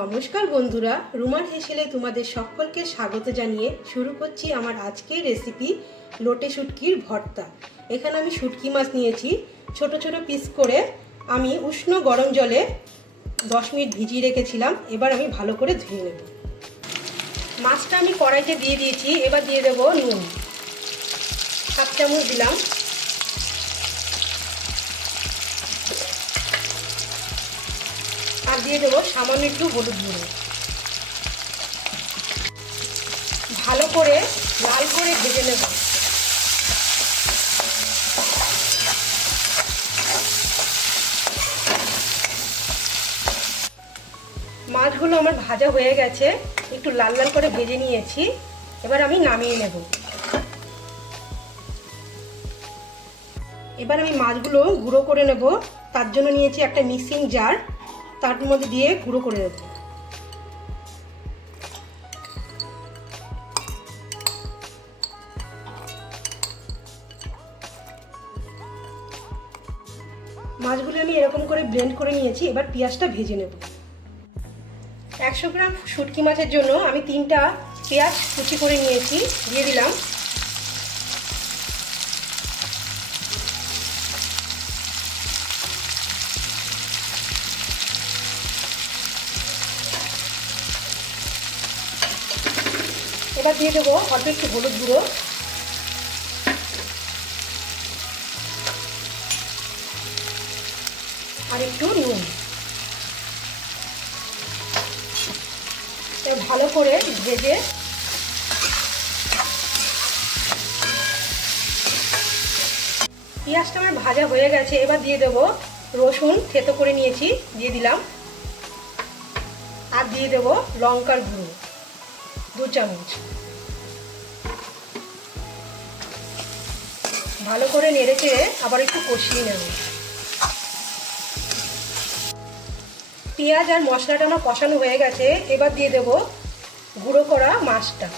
নমস্কার বন্ধুরা রুমার হেসেলে তোমাদের সকলকে স্বাগত জানিয়ে শুরু করছি আমার আজকের রেসিপি লোটে শুটকির ভর্তা। এখানে আমি শুটকি মাছ নিয়েছি। ছোট ছোট পিস করে আমি উষ্ণ গরম জলে দশ মিনিট ভিজিয়ে রেখেছিলাম। এবার আমি ভালো করে ধুয়ে নেব। মাছটা আমি কড়াইতে দিয়ে দিয়েছি। এবার দিয়ে দেবো নুন। হাফ চামচ দিলাম। আর দিয়ে দেবো সামান্য একটু হলুদ গুঁড়ো। ভালো করে লাল করে ভেজে নেব। মাছগুলো আমার ভাজা হয়ে গেছে, একটু লাল লাল করে ভেজে নিয়েছি, এবার আমি নামিয়ে নেব। এবার আমি মাছগুলো গুঁড়ো করে নেব, তার জন্য নিয়েছি একটা মিক্সিং জার। তার মধ্যে দিয়ে গুঁড়ো করে নেব মাছগুলো আমি এরকম করে ব্লেন্ড করে নিয়েছি, এবার পেঁয়াজটা ভেজে নেব। একশো গ্রাম শুটকি মাছের জন্য আমি তিনটা পেঁয়াজ কুচি করে নিয়েছি, দিয়ে দিলাম। এবার দিয়ে দেবো অল্প একটু হলুদ গুঁড়ো। আর একটু নুন। ভালো করে ভেজে পেঁয়াজটা আমার ভাজা হয়ে গেছে, এবার দিয়ে দেবো রসুন, থেতো করে নিয়েছি, দিয়ে দিলাম। আর দিয়ে দেবো লঙ্কার গুঁড়ো। দু চামচ। ভালো করে নেড়ে চেড়ে আবার একটু কষিয়ে নেব। পেঁয়াজ আর মশলাটা আমার কষানো হয়ে গেছে, এবার দিয়ে দেব গুঁড়ো করা মাছটা।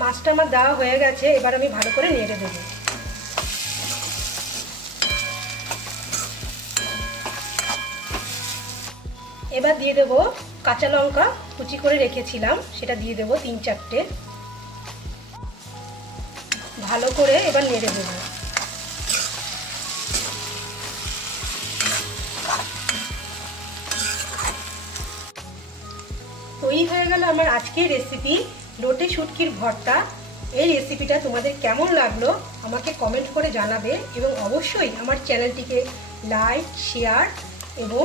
মাছটা আমার দেওয়া হয়ে গেছে, এবার আমি ভালো করে নেড়ে দেবো। এবার দিয়ে দেব কাঁচা লঙ্কা, কুচি করে রেখেছিলাম, সেটা দিয়ে দেব তিন চারটে। ভালো করে এবার নেড়ে দেবো। তৈরি হয়ে গেল আমার আজকের রেসিপি লোটে শুটকির ভর্তা। এই রেসিপিটা তোমাদের কেমন লাগল আমাকে কমেন্ট করে জানাবে এবং অবশ্যই আমার চ্যানেলটিকে লাইক শেয়ার এবং